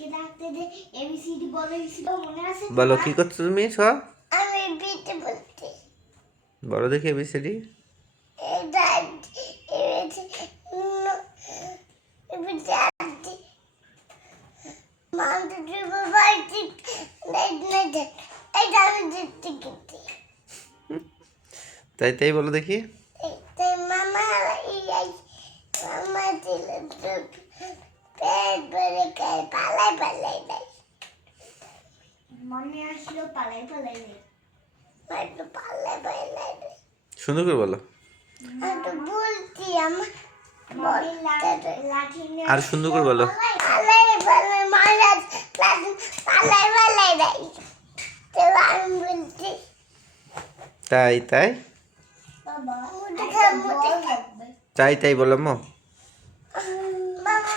আজকে ডাকতে দে এবিসিডি বলো, এবিসিডি মনে আছে? বলো কি করছো তুমি সব? আমি বিতে বলতে বলো দেখি এবিসিডি। এটা এবিসিডি মান তো ড্রিবল বাইটি নেট এটা আমি দিতে গেছি। তাই তাই বলো দেখি। তাই মামা মামা দিল পেট ভরে খায়, পালাই পালাই নাই। মনে আসলো পালাই পালাই নাই, একটু পালাই পালাই নাই। সুন্দর করে বলো। একটু বলছি আমার লাঠি নিয়ে আর সুন্দর করে বলো। পালাই পালাই মারা পালাই পালাই নাই। তো আমি বলছি তাই তাই বাবা মুটে তাই তাই বলো মো। মামা